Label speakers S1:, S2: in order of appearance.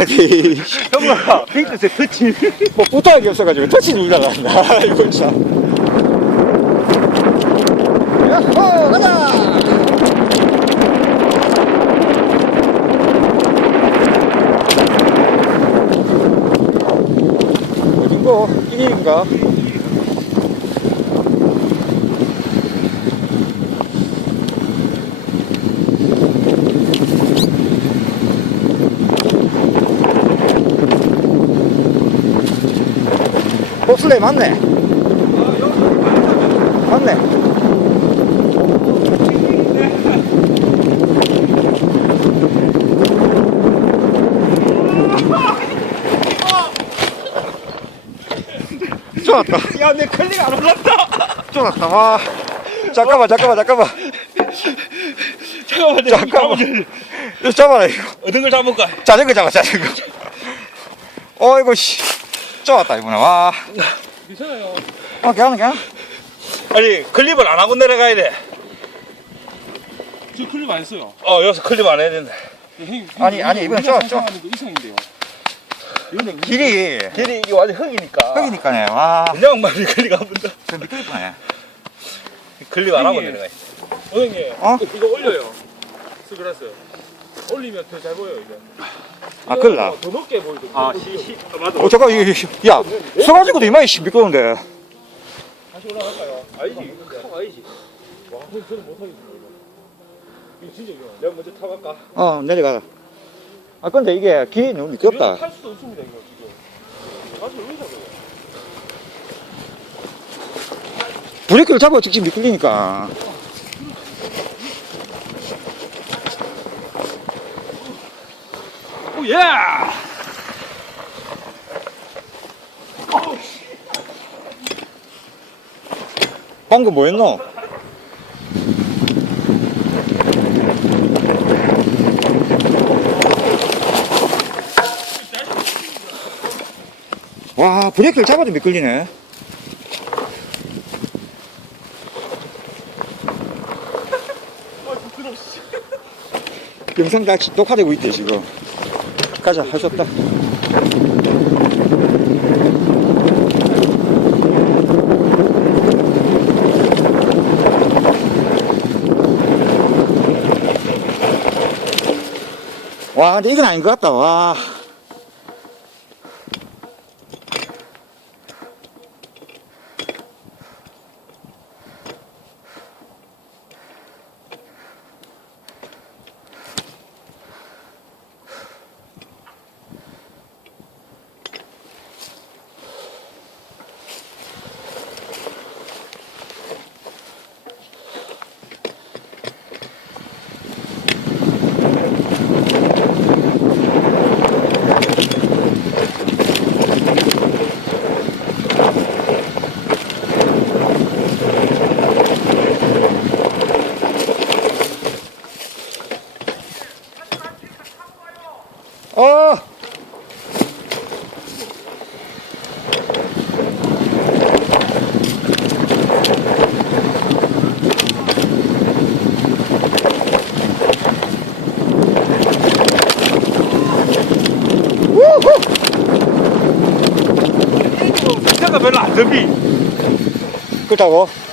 S1: 돼.
S2: 형아, 페인트색 터치.
S1: 뭐 붙어야 게 없어가지고 터치 누르다가 한다. 이거 참. 야호, 가자! 어딘고? 1일인가? 보슬레 맞네. 맞네. 좋았다.
S2: 야, 내 클릭 안 올랐다.
S1: 좋았다. 와. 잠깐만.
S2: 잠깐만,
S1: 이거 잡아라, 이거.
S2: 어떤 걸 잡을까?
S1: 자전거 잡아, 자전거. 어이구, 씨. 좋았다, 이번에. 와.
S2: 괜찮아요.
S1: 그냥.
S2: 아니, 클립을 안 하고 내려가야 돼.
S3: 저 클립 안 했어요.
S2: 여기서 클립 안 해야 된다.
S1: 아니, 이번엔 좀.
S3: 하는 거 이상인데요.
S1: 길이
S2: 이게 완전 흙이니까.
S1: 흙이니까네. 와.
S2: 그냥 말이 클릭 안 본다.
S1: 좀 미끄릴 뻔해.
S2: 클립 안 하고
S3: 형님.
S2: 내려가야 돼.
S3: 형님,
S1: 어?
S3: 이거 올려요. 스그라스. 올리면 더 잘 보여요, 이제.
S1: 아, 끌라.
S3: 더 높게 보이거든요.
S2: 맞아.
S1: 잠깐, 야, 서가지고도 이마이 미끄러운데.
S3: 다시 올라갈까요? 아니지. 아니지. 와, 근데 저는 못하겠습니다, 이거. 이거 진짜 이거.
S2: 내가 먼저 타갈까?
S1: 내려가. 근데 이게 길이 너무 미끄럽다.
S3: 탈 수도 없습니다, 이거 지금. 다시 올리자고요.
S1: 브레이크를 잡아 직접 미끌리니까.
S3: 오, 예!
S1: 방금 뭐 했노? 와, 브레이크를 잡아도 미끌리네. 영상 다 녹화되고 있대, 지금. 가자, 할 수 없다. 와, 근데 이건 아닌 것 같다, 와.
S2: 차가 별로 안 덤비.
S1: 그렇다고?